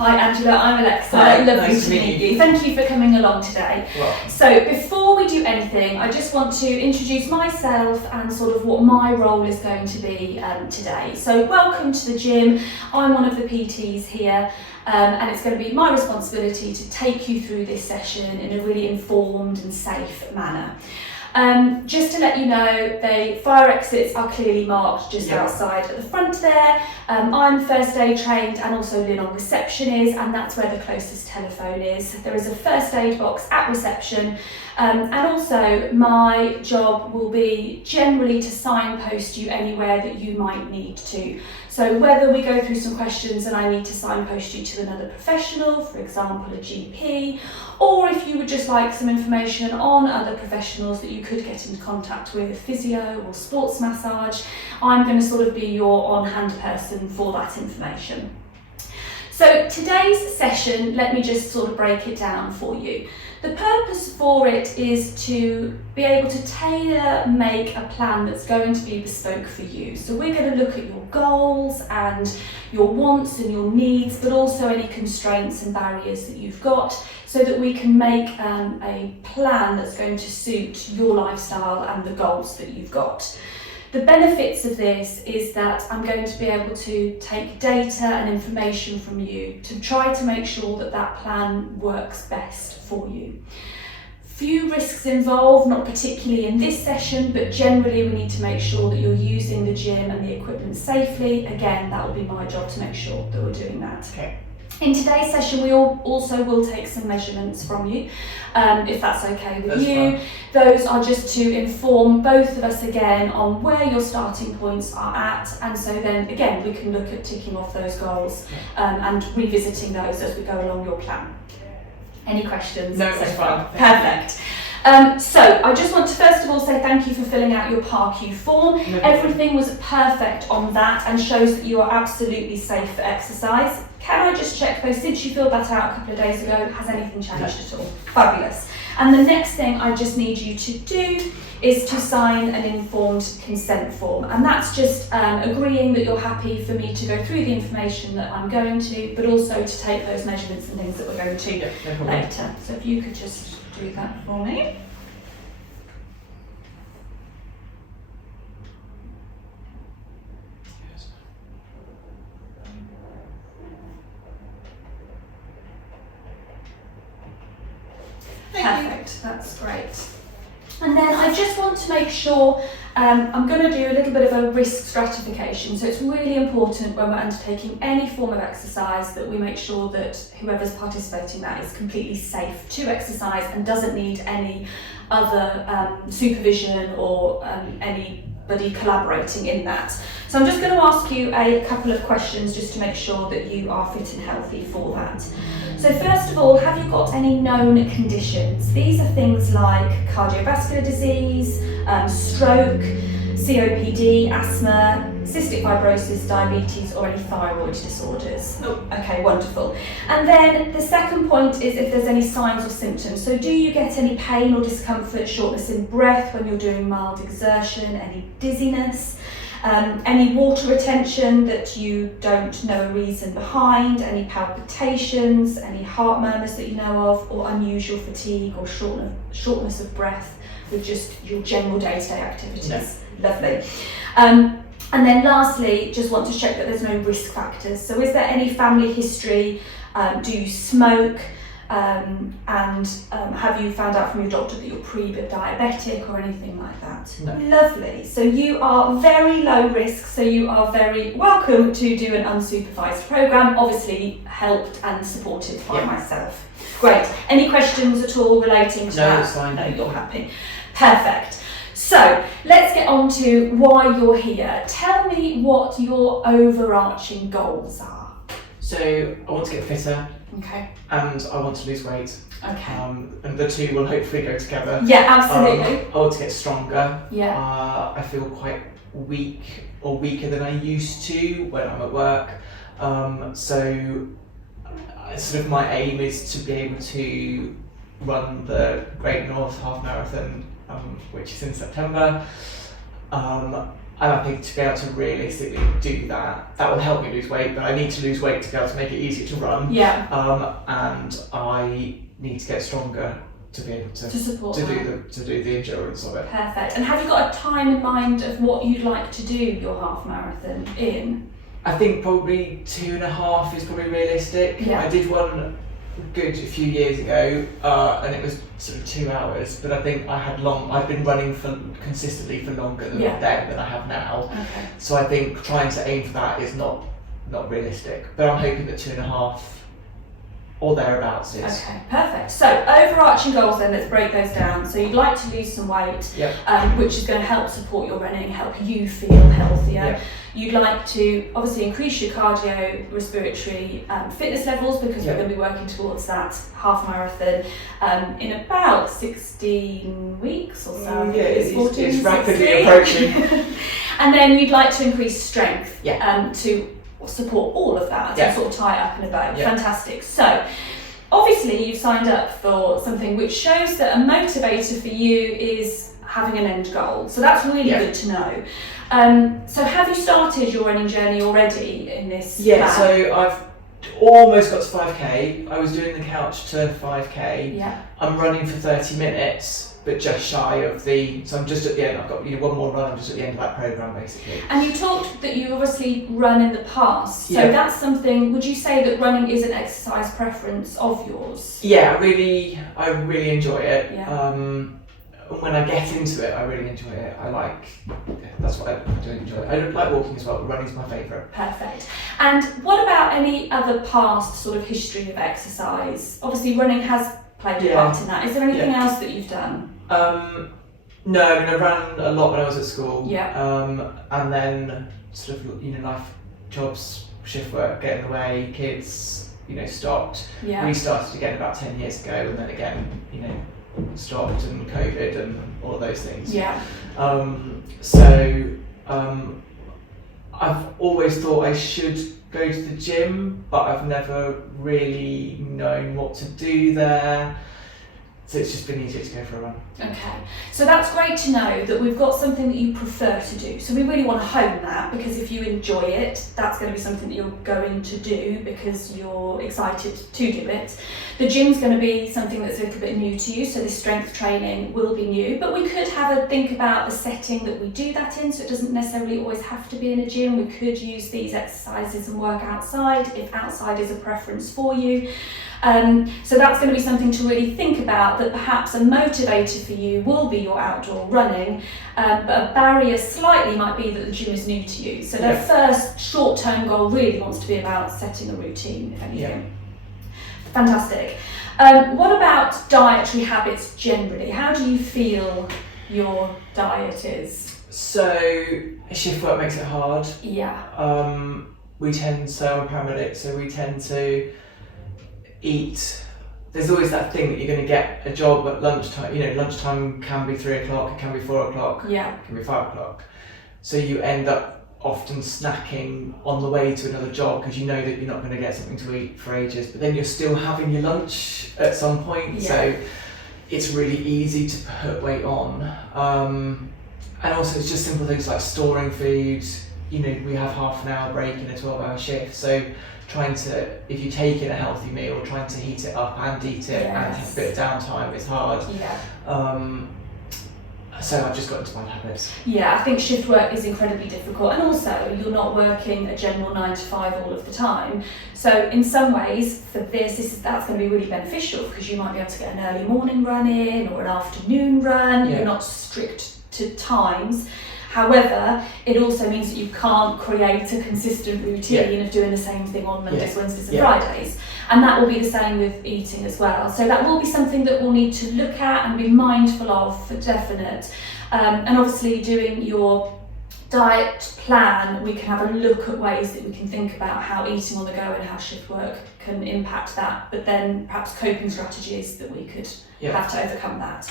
Hi Angela, I'm Alexa. Hi, Lovely nice to to meet meet you. you. Thank you for coming along today. Welcome. So before we do anything, I just want to introduce myself and sort of what my role is going to be today. So welcome to the gym. I'm one of the PTs here. And it's going to be my responsibility to take you through this session in a really informed and safe manner. Just to let you know, the fire exits are clearly marked just outside at the front there. I'm first aid trained and also Lynn on reception is, and that's where the closest telephone is. There is a first aid box at reception, and also my job will be generally to signpost you anywhere that you might need to. So whether we go through some questions and I need to signpost you to another professional, for example a GP, or if you would just like some information on other professionals that you could get into contact with, physio or sports massage, I'm going to sort of be your on-hand person for that information. So today's session, let me just sort of break it down for you. The purpose for it is to be able to make a plan that's going to be bespoke for you. So we're going to look at your goals and your wants and your needs, but also any constraints and barriers that you've got, so that we can make a plan that's going to suit your lifestyle and the goals that you've got. The benefits of this is that I'm going to be able to take data and information from you to try to make sure that that plan works best for you. Few risks involved, not particularly in this session, but generally we need to make sure that you're using the gym and the equipment safely. Again, that will be my job to make sure that we're doing that. Okay. In today's session, we also will take some measurements from you, if that's okay with you. Fine. Those are just to inform both of us again on where your starting points are at, and so then again we can look at ticking off those goals and revisiting those as we go along your plan. Any questions? No, it's fine. Perfect. So I just want to first of all say thank you for filling out your PARQ form. No problem. Everything was perfect on that and shows that you are absolutely safe for exercise. Can I just check though, since you filled that out a couple of days ago, has anything changed at all? Fabulous. And the next thing I just need you to do is to sign an informed consent form, and that's just agreeing that you're happy for me to go through the information that I'm going to, but also to take those measurements and things that we're going to No problem. later. So if you could just do that for me. Perfect, that's great. And then I just want to make sure, I'm going to do a little bit of a risk stratification. So it's really important when we're undertaking any form of exercise that we make sure that whoever's participating in that is completely safe to exercise and doesn't need any other supervision or anybody collaborating in that. So I'm just going to ask you a couple of questions just to make sure that you are fit and healthy for that. So first of all, have you got any known conditions? These are things like cardiovascular disease, stroke, COPD, asthma, cystic fibrosis, diabetes, or any thyroid disorders? Nope. Okay, wonderful. And then the second point is if there's any signs or symptoms. So do you get any pain or discomfort, shortness in breath when you're doing mild exertion, any dizziness? Any water retention that you don't know a reason behind, any palpitations, any heart murmurs that you know of, or unusual fatigue or shortness of breath with just your general day-to-day activities? No. Lovely. And then lastly, just want to check that there's no risk factors. So is there any family history? Do you smoke? And have you found out from your doctor that you're pre-diabetic or anything like that? No. Lovely. So you are very low risk, so you are very welcome to do an unsupervised programme, obviously helped and supported by myself. Great. Any questions at all relating to that? No, it's fine. No, you're happy. Perfect. So let's get on to why you're here. Tell me what your overarching goals are. So I want to get fitter. Okay. And I want to lose weight. Okay. And the two will hopefully go together. Yeah, absolutely. I want to get stronger. Yeah. I feel quite weak or weaker than I used to when I'm at work. So sort of my aim is to be able to run the Great North Half Marathon, which is in September. And I think to be able to realistically do that, that will help me lose weight, but I need to lose weight to be able to make it easier to run. Yeah. And I need to get stronger to be able to support do the endurance of it. Perfect. And have you got a time in mind of what you'd like to do your half marathon in? I think probably 2.5 is probably realistic. Yeah. I did one good a few years ago, and it was sort of 2 hours. But I think I've been running consistently for longer than I have now. Okay. So I think trying to aim for that is not realistic. But I'm hoping that 2.5 or thereabouts is. Okay, perfect. So overarching goals then, let's break those down. So you'd like to lose some weight, which is going to help support your running, help you feel healthier. Yep. You'd like to obviously increase your cardio, respiratory fitness levels, because we're going to be working towards that half marathon in about 16 weeks or so. It's rapidly approaching. And then you'd like to increase strength Yeah. To support all of that Yeah. and sort of tie it up in a bow. Yeah. Fantastic. So obviously you've signed up for something which shows that a motivator for you is having an end goal. So that's really good to know. So have you started your running journey already in this plan? So I've almost got to 5k. I was doing the couch to 5k. Yeah. I'm running for 30 minutes. But just shy of so I'm just at the end. I've got one more run. I'm just at the end of that programme basically. And you talked that you obviously run in the past, so Yeah. that's something. Would you say that running is an exercise preference of yours? Yeah, I really enjoy it. Yeah. When I get into it, I really enjoy it. That's what I do enjoy. I like walking as well, but running's my favourite. Perfect. And what about any other past sort of history of exercise? Obviously running has played a part in that. Is there anything else that you've done? No, I mean I ran a lot when I was at school. Yeah. And then sort of life, jobs, shift work, getting away, kids, stopped. Yeah. Restarted again about 10 years ago, and then again, stopped, and COVID and all of those things. Yeah. I've always thought I should go to the gym, but I've never really known what to do there. So it's just been easier to go for a run. Okay, so that's great to know that we've got something that you prefer to do. So we really want to hone that, because if you enjoy it, that's going to be something that you're going to do because you're excited to do it. The gym's going to be something that's a little bit new to you, so this strength training will be new, but we could have a think about the setting that we do that in, so it doesn't necessarily always have to be in a gym. We could use these exercises and work outside if outside is a preference for you. So that's going to be something to really think about, that perhaps a motivator for you will be your outdoor running, but a barrier slightly might be that the gym is new to you. So their first short-term goal really wants to be about setting a routine, if anything. Fantastic. What about dietary habits generally? How do you feel your diet is? So shift work makes it hard. Yeah. I'm a paramedic, so we tend to eat. There's always that thing that you're going to get a job at lunchtime. Lunchtime can be 3 o'clock, it can be 4 o'clock, it can be 5 o'clock. So you end up often snacking on the way to another job because you know that you're not going to get something to eat for ages, but then you're still having your lunch at some point. So it's really easy to put weight on. And also it's just simple things like storing food. We have half an hour break in a 12-hour shift, so if you take in a healthy meal, trying to heat it up and eat it and have a bit of downtime is hard. So I've just got into bad habits. Yeah, I think shift work is incredibly difficult, and also you're not working a general 9 to 5 all of the time. So in some ways, for that's going to be really beneficial, because you might be able to get an early morning run in or an afternoon run. You're not strict to times. However, it also means that you can't create a consistent routine of doing the same thing on Mondays, Wednesdays and Fridays. And that will be the same with eating as well. So that will be something that we'll need to look at and be mindful of for definite. And obviously doing your diet plan, we can have a look at ways that we can think about how eating on the go and how shift work can impact that, but then perhaps coping strategies that we could have to overcome that.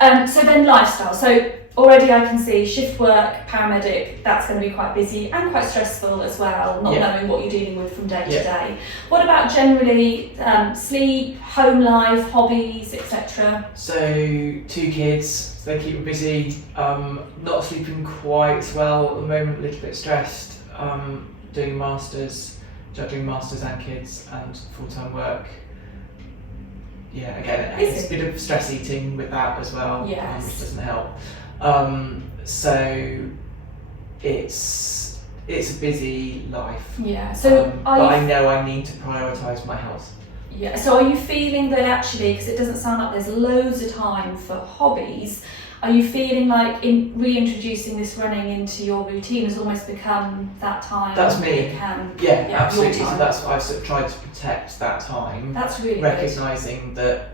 So then lifestyle. So already I can see shift work, paramedic, that's going to be quite busy and quite stressful as well, not knowing what you're dealing with from day to day. What about generally sleep, home life, hobbies, etc.? So 2 kids, so they keep me busy. Not sleeping quite as well at the moment, a little bit stressed. Doing masters, juggling masters and kids and full-time work. Yeah, again, it's a bit of stress eating with that as well, which doesn't help. So it's a busy life. Yeah. So but I know I need to prioritise my health. Yeah. So are you feeling that actually, because it doesn't sound like there's loads of time for hobbies, are you feeling like in reintroducing this running into your routine has almost become that time? That's me. Yeah, absolutely. So that's I've sort of tried to protect that time. That's really recognising that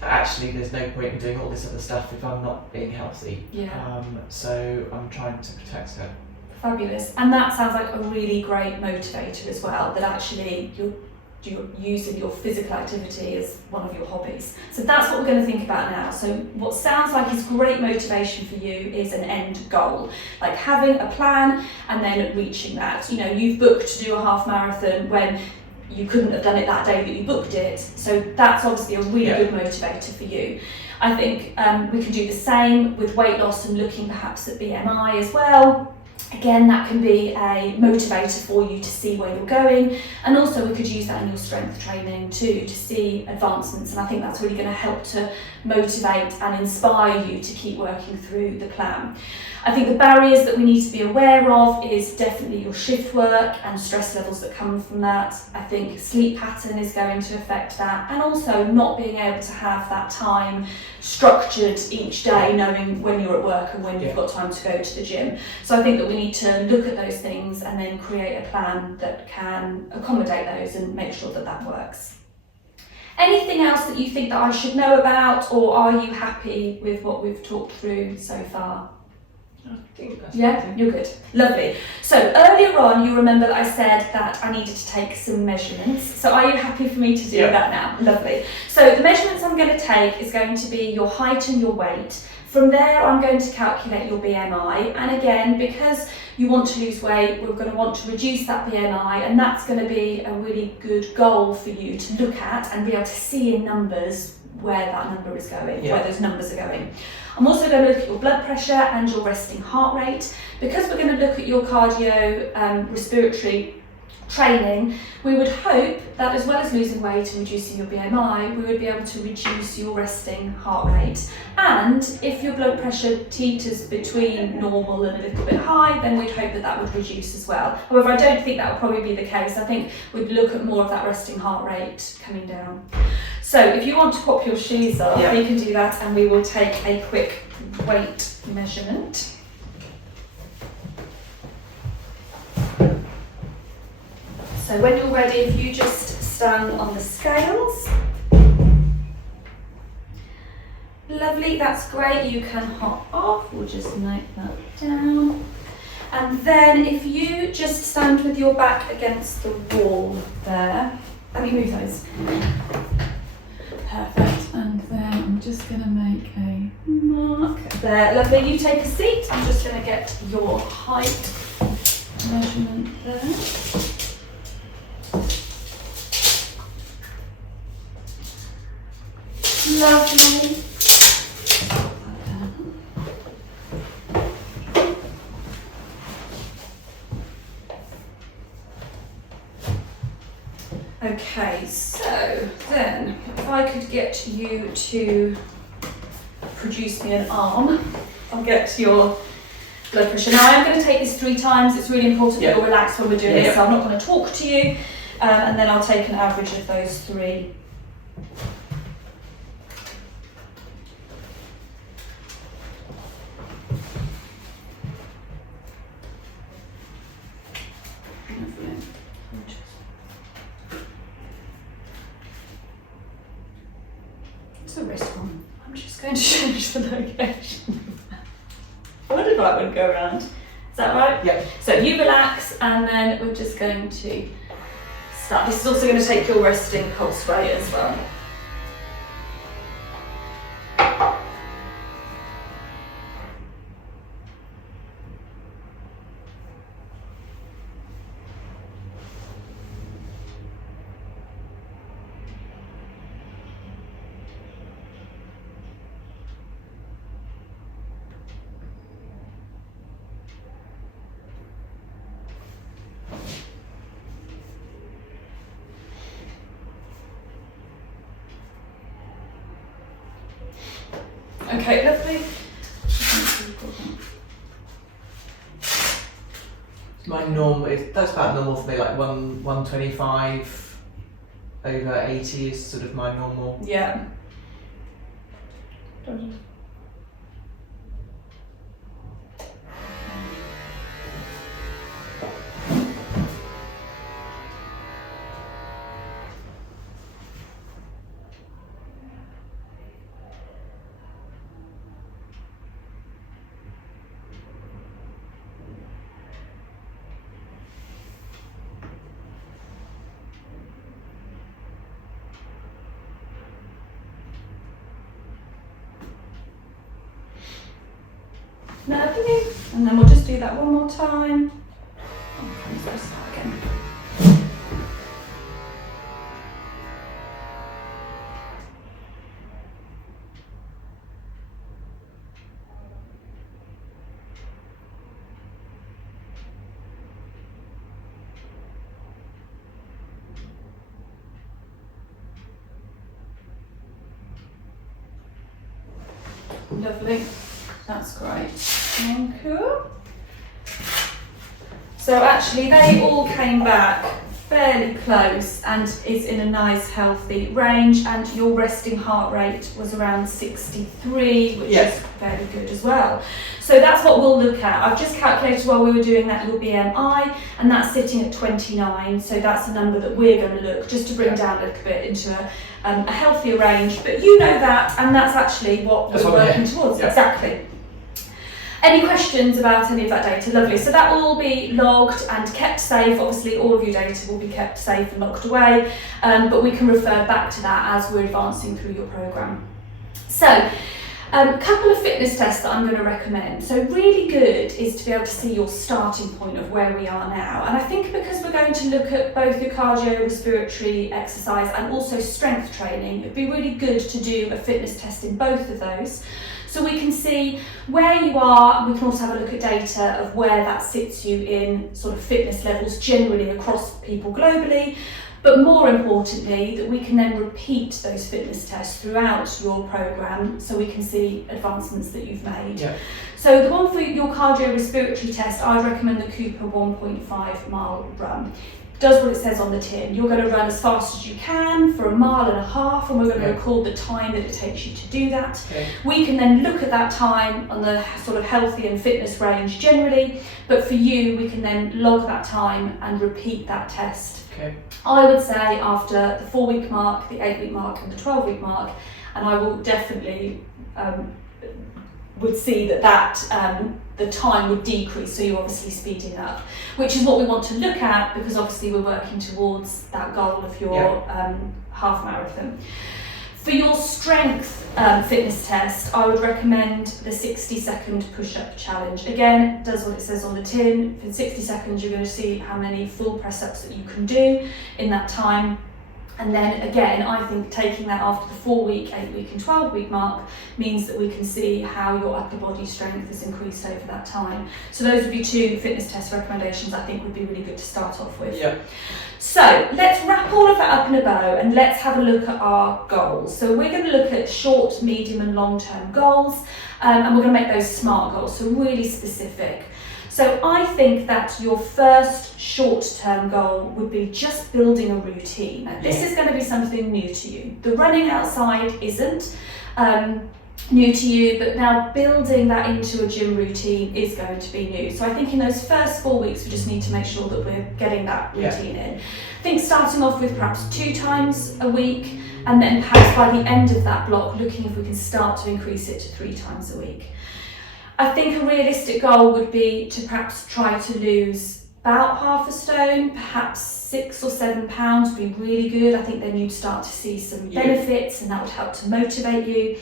actually there's no point in doing all this other stuff if I'm not being healthy. Yeah. So I'm trying to protect it. Fabulous. And that sounds like a really great motivator as well, that actually you're using your physical activity as one of your hobbies. So that's what we're going to think about now. So what sounds like is great motivation for you is an end goal, like having a plan and then reaching that. You know, you've booked to do a half marathon when you couldn't have done it that day that you booked it. So that's obviously a really good motivator for you. I think we can do the same with weight loss and looking perhaps at BMI as well. Again, that can be a motivator for you to see where you're going, and also we could use that in your strength training too, to see advancements, and I think that's really going to help to motivate and inspire you to keep working through the plan. I think the barriers that we need to be aware of is definitely your shift work and stress levels that come from that. I think sleep pattern is going to affect that, and also not being able to have that time structured each day, knowing when you're at work and when you've got time to go to the gym. So I think that we need to look at those things and then create a plan that can accommodate those and make sure that that works. Anything else that you think that I should know about, or are you happy with what we've talked through so far? I think that's You're good. Lovely. So earlier on, you remember that I said that I needed to take some measurements. So are you happy for me to do that now? Lovely. So the measurements I'm going to take is going to be your height and your weight. From there, I'm going to calculate your BMI. And again, because you want to lose weight, we're going to want to reduce that BMI, and that's going to be a really good goal for you to look at and be able to see in numbers where that number is going, where those numbers are going. I'm also going to look at your blood pressure and your resting heart rate. Because we're going to look at your cardio respiratory training, we would hope that as well as losing weight and reducing your BMI, we would be able to reduce your resting heart rate. And if your blood pressure teeters between normal and a little bit high, then we'd hope that that would reduce as well. However, I don't think that will probably be the case. I think we'd look at more of that resting heart rate coming down. So if you want to pop your shoes off, you can do that, and we will take a quick weight measurement. So when you're ready, if you just stand on the scales. Lovely, that's great. You can hop off. We'll just note that down. And then if you just stand with your back against the wall there. Let me move those. Perfect. And then I'm just going to make a mark there. Lovely. You take a seat. I'm just going to get your height measurement there. Lovely. Okay, so then if I could get you to produce me an arm, I'll get your blood pressure. Now I'm going to take this 3 times. It's really important that you're relaxed when we're doing this, so I'm not going to talk to you, and then I'll take an average of those 3. It's a wrist one. I'm just going to change the location. I wondered why it would go around. Is that right? Yep. So you relax, and then we're just going to start. This is also going to take your resting pulse rate as well. Okay, lovely. My normal that's about normal for me, like 125 over 80 is sort of my normal. Yeah. Lovely. And then we'll just do that one more time. Okay, let's start again. Lovely. That's great. Thank you. So actually they all came back fairly close and is in a nice healthy range, and your resting heart rate was around 63, which is fairly good as well. So that's what we'll look at. I've just calculated while we were doing that your BMI, and that's sitting at 29, so that's a number that we're going to look just to bring down a little bit into a healthier range. But you know that, and that's actually what we're working towards. Yeah. Exactly. Any questions about any of that data? Lovely. So that will all be logged and kept safe. Obviously, all of your data will be kept safe and locked away, but we can refer back to that as we're advancing through your programme. So, a couple of fitness tests that I'm going to recommend. So really good is to be able to see your starting point of where we are now. And I think because we're going to look at both your cardiorespiratory exercise and also strength training, it'd be really good to do a fitness test in both of those. So we can see where you are. We can also have a look at data of where that sits you in sort of fitness levels generally across people globally. But more importantly, that we can then repeat those fitness tests throughout your programme so we can see advancements that you've made. Yeah. So the one for your cardiorespiratory test, I recommend the Cooper 1.5 mile run. Does what it says on the tin. You're going to run as fast as you can for 1.5 miles, and we're going to record the time that it takes you to do that. Okay. We can then look at that time on the sort of healthy and fitness range generally, but for you, we can then log that time and repeat that test. Okay. I would say after the 4-week mark, the 8-week mark, and the 12-week mark, and I will definitely would see that the time would decrease, so you're obviously speeding up, which is what we want to look at because obviously we're working towards that goal of your half marathon. For your strength fitness test, I would recommend the 60-second push-up challenge. Again, does what it says on the tin. For 60 seconds, you're going to see how many full press-ups that you can do in that time. And then again, I think taking that after the 4-week, 8-week and 12-week mark means that we can see how your upper body strength has increased over that time. So those would be 2 fitness test recommendations I think would be really good to start off with. Yeah. So let's wrap all of that up in a bow and let's have a look at our goals. So we're going to look at short, medium and long-term goals, and we're going to make those SMART goals, so really specific. So I think that your first short-term goal would be just building a routine. Now, this is going to be something new to you. The running outside isn't new to you, but now building that into a gym routine is going to be new. So I think in those first 4 weeks, we just need to make sure that we're getting that routine in. I think starting off with perhaps 2 times a week, and then perhaps by the end of that block, looking if we can start to increase it to 3 times a week. I think a realistic goal would be to perhaps try to lose about half a stone, perhaps 6 or 7 pounds would be really good. I think then you'd start to see some benefits and that would help to motivate you.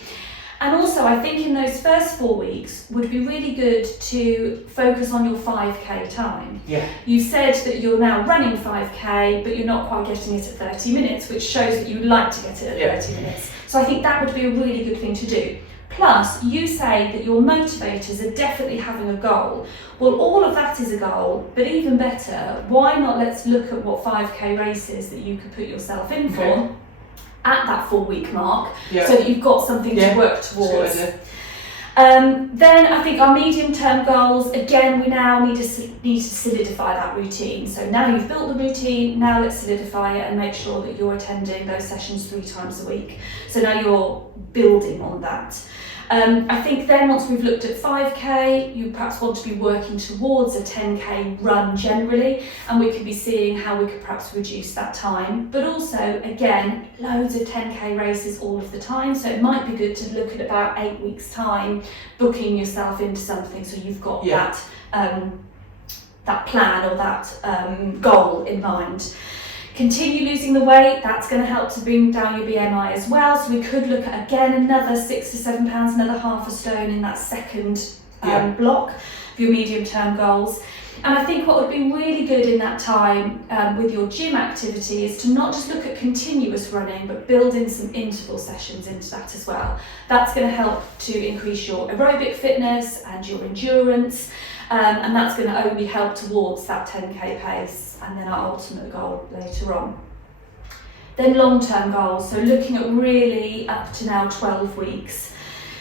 And also I think in those first 4 weeks would be really good to focus on your 5k time. Yeah. You said that you're now running 5k, but you're not quite getting it at 30 minutes, which shows that you would like to get it at 30 minutes. So I think that would be a really good thing to do. Plus, you say that your motivators are definitely having a goal. Well, all of that is a goal, but even better, why not let's look at what 5k races that you could put yourself in for at that 4 week mark, Yeah. so that you've got something to work towards. That's a good idea. Then I think our medium-term goals, again, we now need to solidify that routine. So now you've built the routine, now let's solidify it and make sure that you're attending those sessions 3 times a week. So now you're building on that. I think then once we've looked at 5k, you perhaps want to be working towards a 10k run generally, and we could be seeing how we could perhaps reduce that time. But also, again, loads of 10k races all of the time, so it might be good to look at about 8 weeks time, booking yourself into something so you've got that plan or that goal in mind. Continue losing the weight, that's going to help to bring down your BMI as well. So we could look at, again, another 6 to 7 pounds, another half a stone in that second block of your medium-term goals. And I think what would be really good in that time with your gym activity is to not just look at continuous running, but build in some interval sessions into that as well. That's going to help to increase your aerobic fitness and your endurance. And that's going to only help towards that 10k pace and then our ultimate goal later on. Then long-term goals, so looking at really up to now 12 weeks.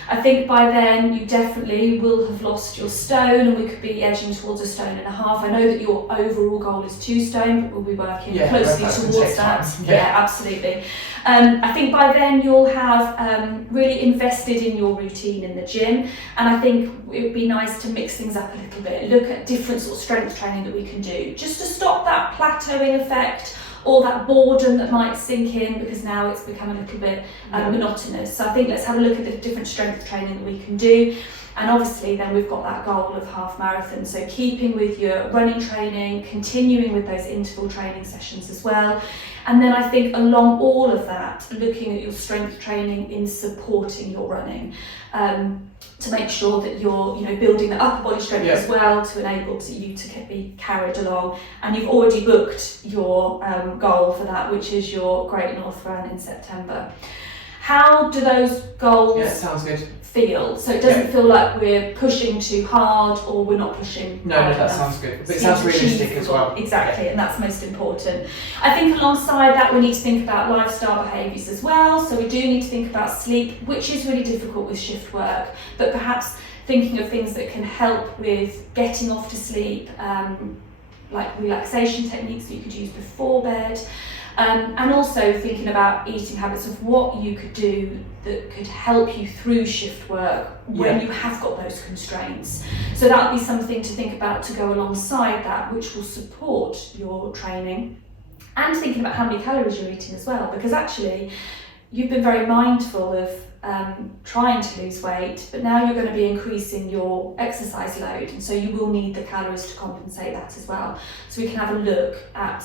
I think by then you definitely will have lost your stone, and we could be edging towards 1.5 stone. I know that your overall goal is 2 stone, but we'll be working closely towards that. Yeah, absolutely. I think by then you'll have really invested in your routine in the gym, and I think it would be nice to mix things up a little bit, look at different sort of strength training that we can do, just to stop that plateauing effect or that boredom that might sink in, because now it's become a little bit monotonous. So I think let's have a look at the different strength training that we can do. And obviously then we've got that goal of half marathon. So keeping with your running training, continuing with those interval training sessions as well. And then I think along all of that, looking at your strength training in supporting your running, to make sure that you're building the upper body strength as well, to enable you to be carried along. And you've already booked your goal for that, which is your Great North Run in September. How do those goals sounds good. feel? So it doesn't feel like we're pushing too hard or we're not pushing hard that enough. sounds good. But it sounds realistic as well. Exactly, and that's most important. I think alongside that we need to think about lifestyle behaviours as well. So we do need to think about sleep, which is really difficult with shift work, but perhaps thinking of things that can help with getting off to sleep, like relaxation techniques that you could use before bed. And also thinking about eating habits of what you could do that could help you through shift work when you have got those constraints. So that would be something to think about to go alongside that, which will support your training. And thinking about how many calories you're eating as well, because actually you've been very mindful of trying to lose weight, but now you're going to be increasing your exercise load, and so you will need the calories to compensate that as well. So we can have a look at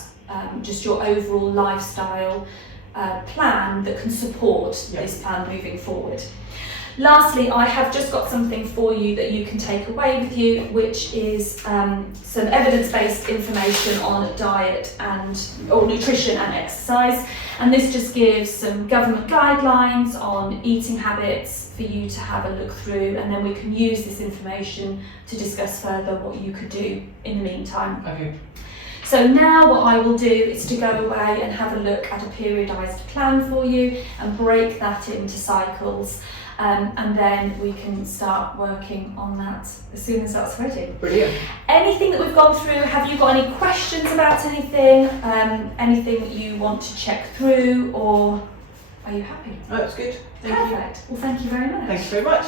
just your overall lifestyle plan that can support this plan moving forward. Lastly, I have just got something for you that you can take away with you, which is some evidence-based information on diet or nutrition and exercise. And this just gives some government guidelines on eating habits for you to have a look through, and then we can use this information to discuss further what you could do in the meantime. Okay. So now what I will do is to go away and have a look at a periodised plan for you and break that into cycles. And then we can start working on that as soon as that's ready. Brilliant. Anything that we've gone through, have you got any questions about anything? Anything that you want to check through, or are you happy? Oh, that's good. Thank you. Perfect. Well, thank you very much. Thank you very much.